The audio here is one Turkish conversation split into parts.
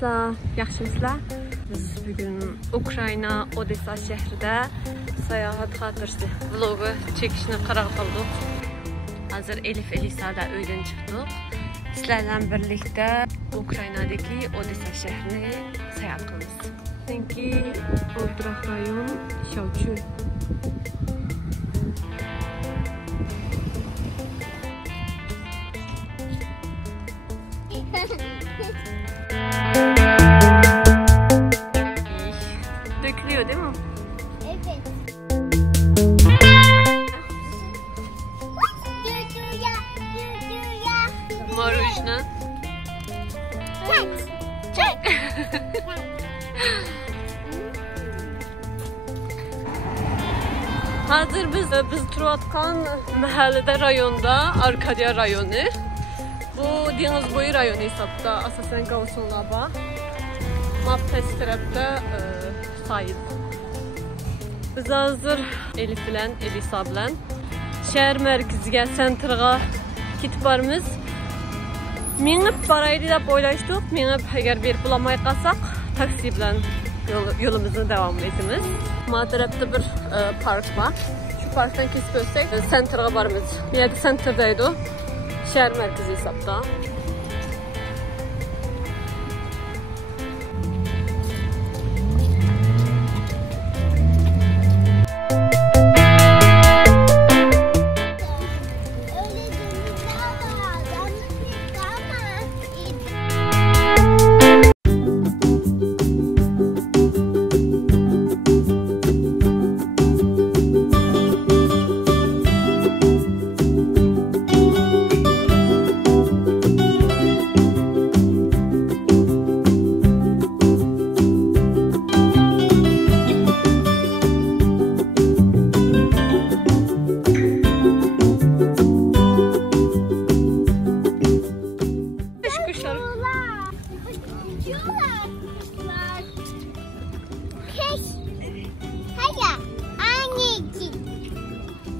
Salamsızlar, yaxşımısınızlar? Biz bugün Ukrayna, Odessa şehrinde seyahat hatırsı vlogu çekişini karar kıldık. Hazır Elif Elisa'da öyden çıktık. Sizlerle birlikte Ukrayna'daki Odessa şehrini seyahat kıldık. Çünkü oturak rayon Şavçı. Dökülüyor değil mi? Evet. Marujna. Çek. Hazır biz turayotgan mahallede rayonda Arkadiya rayonu. Bu deniz boyu rayonu hesapta asasen Gavsunlaba. Map test tarafta sahil. Biz hazır Elif bilen, Elisa bilen şehir merkeziga, sentrga ketib barmiz. Minib barayli deb o'ylashdik. Minib agar berib bulamay qolsak, taksi bilan yo'limizni davom etamiz. Bu tarafda bir park var. Şu parkdan kesib o'tsak, sentrga boramiz. Bu yerda sentrdaydi. Şehir merkezi hesapta.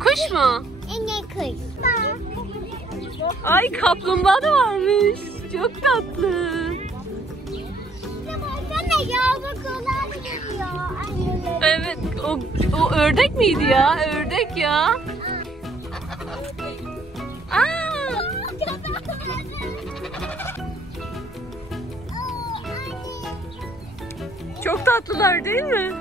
Kuş mu? Evet, kuş. Ay, kaplumbağa da varmış. Çok tatlı. Baksana yavrular geliyor. Evet, o ördek miydi ya? Ördek ya. Aa! Çok tatlılar değil mi?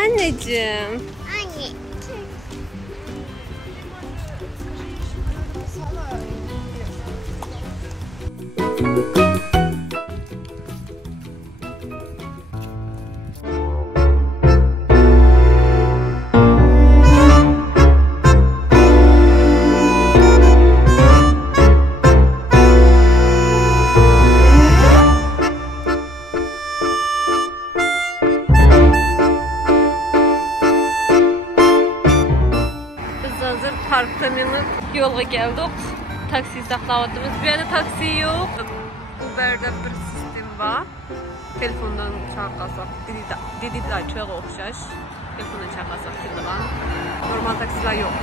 Anneciğim. Anne. Parkta minib yo'lga keldik. Taksi saqlayapmiz. Bu yerda taksi yo'q. Uber'da bir sistem var. Telefondan chaqirsak, dedilar cho'g'a o'xshash. Telefondan chaqirsak keladigan. Normal taksilar yo'q.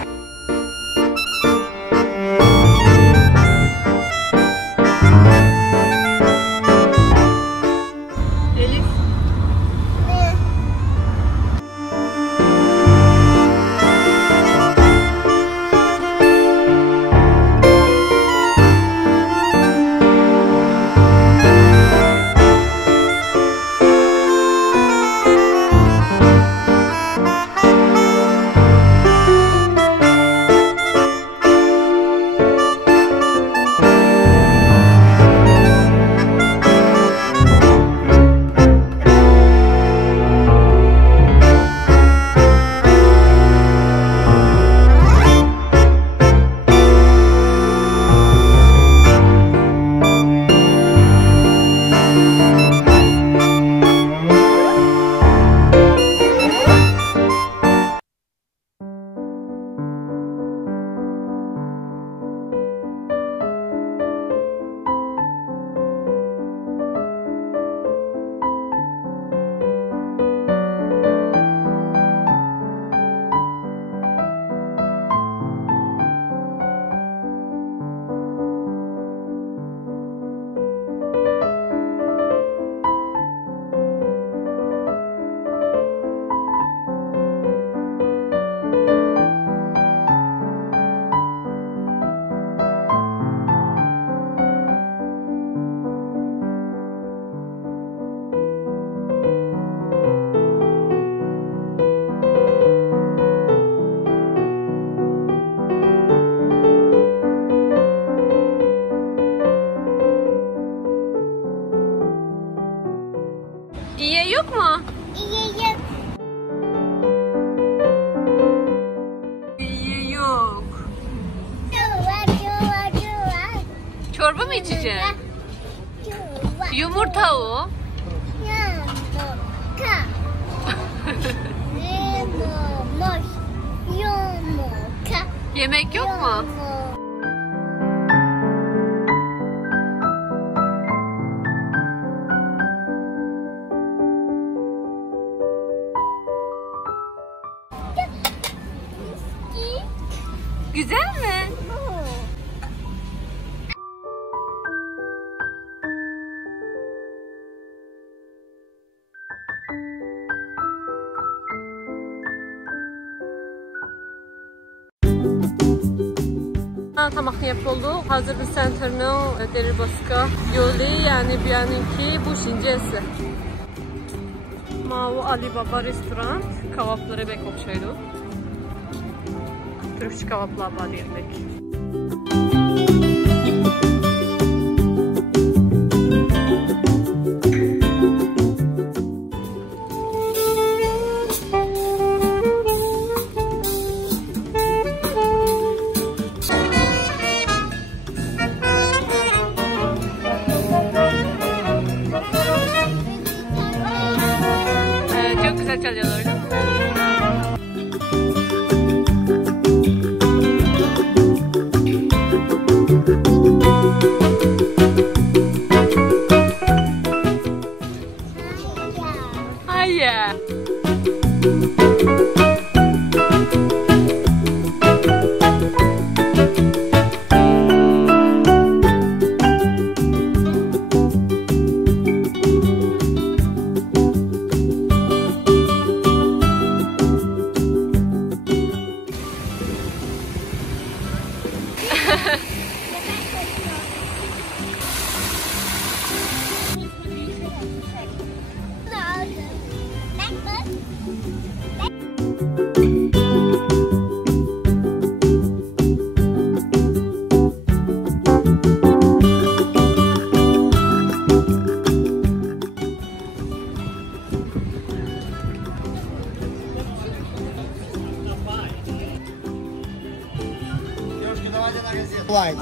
içeceksin? Yumurta o. Yemek yok mu? Güzel mi? Tamam yapıldı. Hazır bir center'ın Deribaska yolu yani bir yanınki bu şincesi. Mavi Ali Baba restoran kebapları bek okşaydı. Türkçe kebaplar var diyerek. Çok güzel çalıyorlar. Hayır.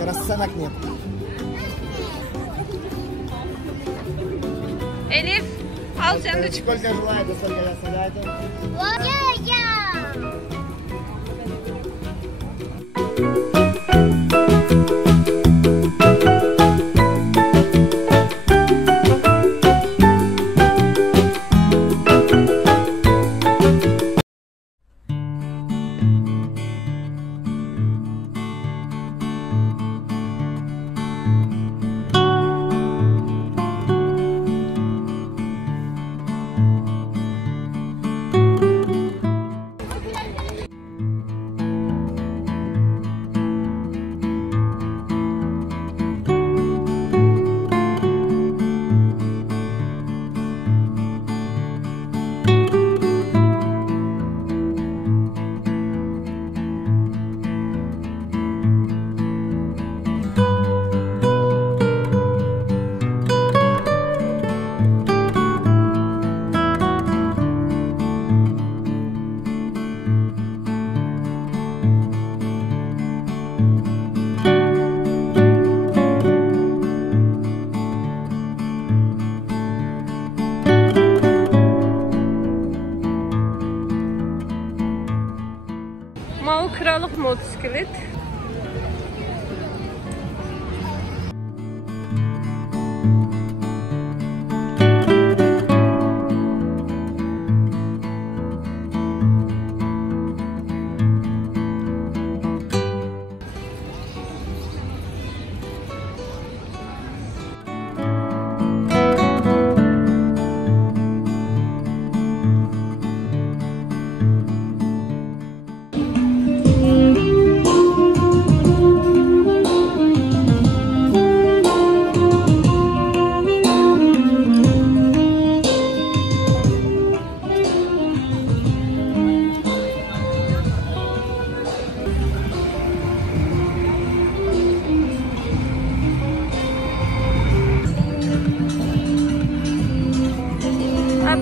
Расценок нет. Elif, al sen de çık. Сколько желаете, сколько я оставляете? Mavi kralık motosiklet.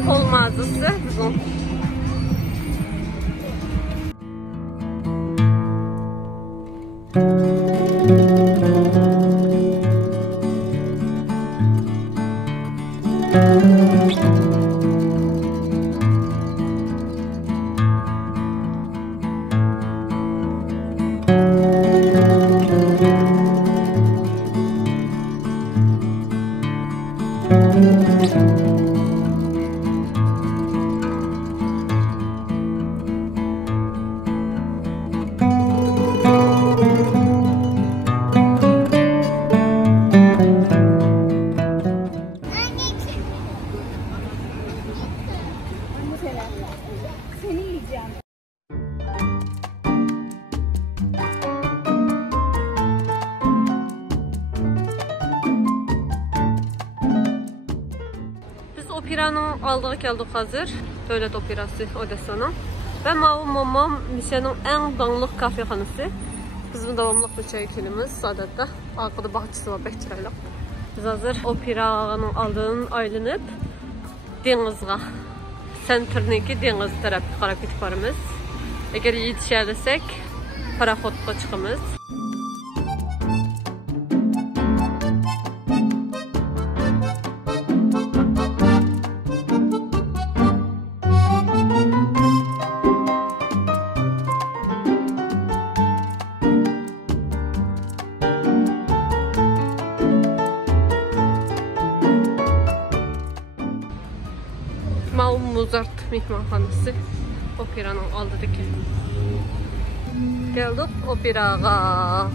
Kol mağazası bizim. Operanın aldığı geldik hazır. Devlet Operası Odessa'nın. Ve mamam Mişe'nin en danlıq kafehanesi. Bizim davamlıq bir çay kilimiz adette. Arkada bahçesi var, bekçilerle. Biz hazır operanın aldığının aylanıp denizga, centerniki deniz tarafı qarab ketib boramiz. Eğer yetişersek paraxodga chiqamiz. Mozart mehmanxanası operanın aldıdaki. Geldik operaga.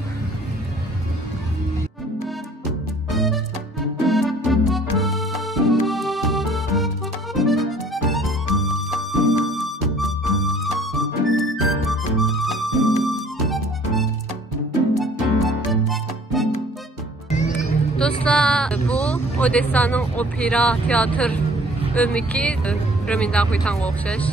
Dostlar, bu Odessa'nın opera teatr ömiki römində xuytan qoxşaş.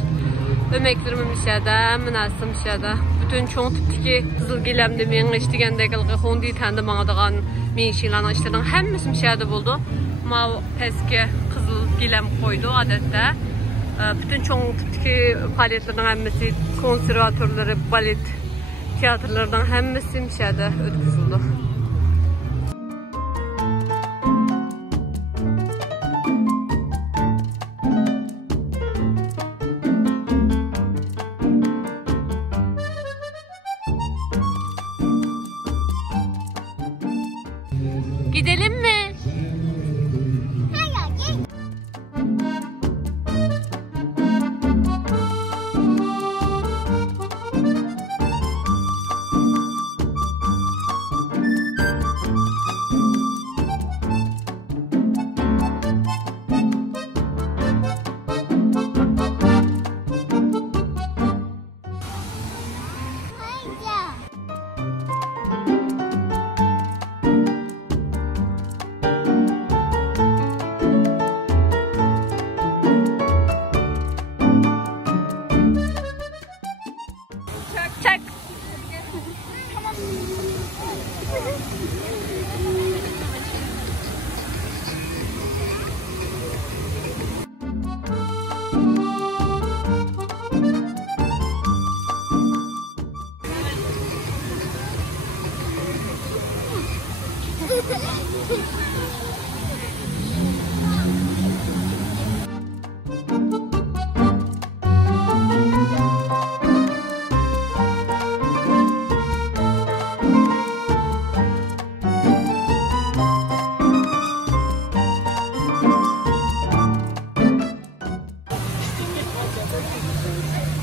Öməklərim işədə, münəsim işədə. Bütün çoğun tipdiki qızıl giləmdə men işdigəndə qılğı xondi təndə mağadağan men işilan işlədən həmmisim işədə buldu. Ma pəski qızıl giləm qoydu adətdə. Bütün çoğun tipdiki fəaliyyətlərdən həmmisi, konservatörləri, balet teatrlardan həmmisim işədə ötküzüldü. Gidelim mi? Hayır, gel. Çek.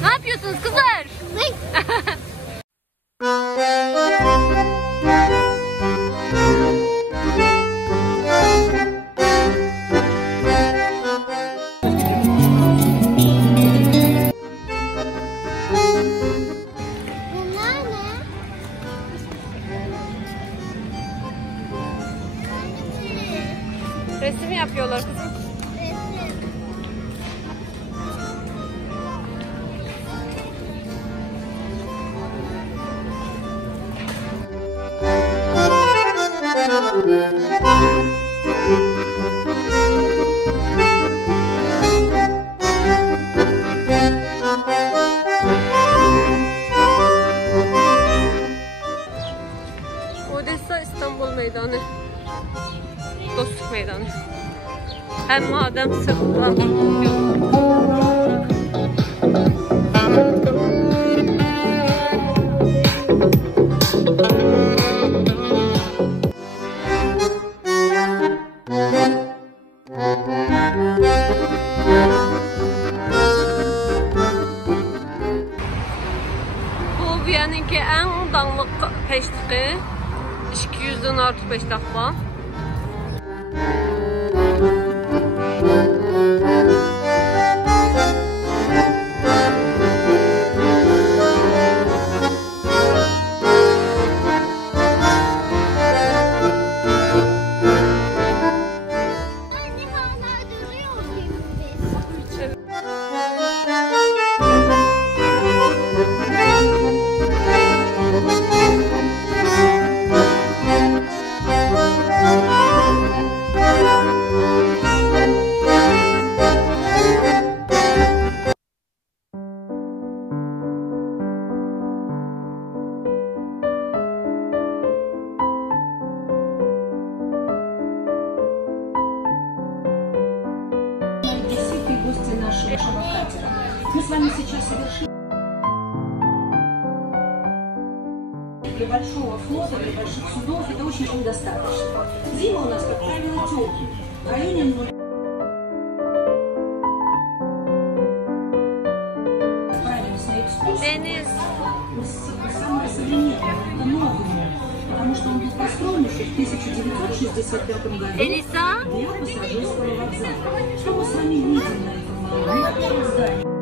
Ne yapıyorsunuz kızlar? Bunlar ne? Resim yapıyorlar kızım. Odessa İstanbul meydanı. Dostluk meydanı. Hem madem sırttan yok. Bu Viyana'nınki en danlıq peştiqi. 200'den artıq peştiq var. Anne hala duruyor gibi. вами сейчас совершим. Для большого флота, для больших судов это очень достаточно. Зимы у нас, как правило, теплые. В районе 0. Справились на экскурсии с самого современного, нового, потому что он был построен еще в 1965 году для пассажирского вокзала. Что мы с вами видим на этом здании?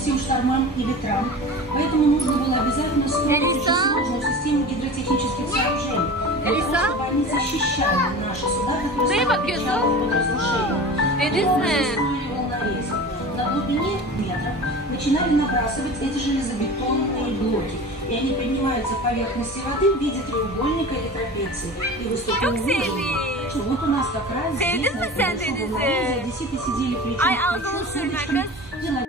Всем штормам и ветрам, поэтому нужно было обязательно строить очень сложную систему гидротехнических сооружений, для того, чтобы они защищали наши суда, которые стали под разрушением. Строили волнорезы. На глубине метров начинали набрасывать эти железобетонные блоки, и они поднимаются к поверхности воды в виде треугольника или трапеции и выступают ниже. Вот у нас как раз здесь, на этом большом волнорезе, одесситы сидели плечом к плечу с удочками, делали.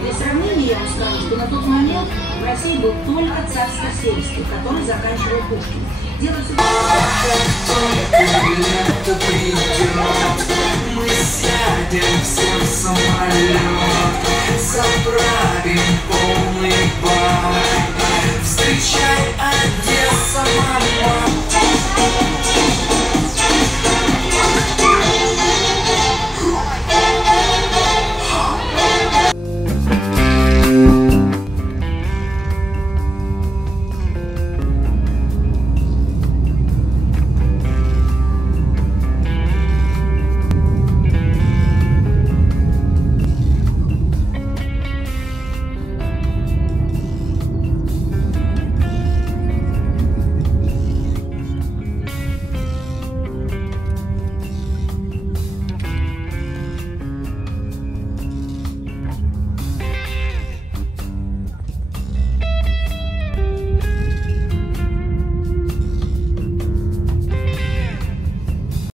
Для сравнения я вам скажу, что на тот момент в России был только царско-сельский, который заканчивал Пушкин. Дело в том, что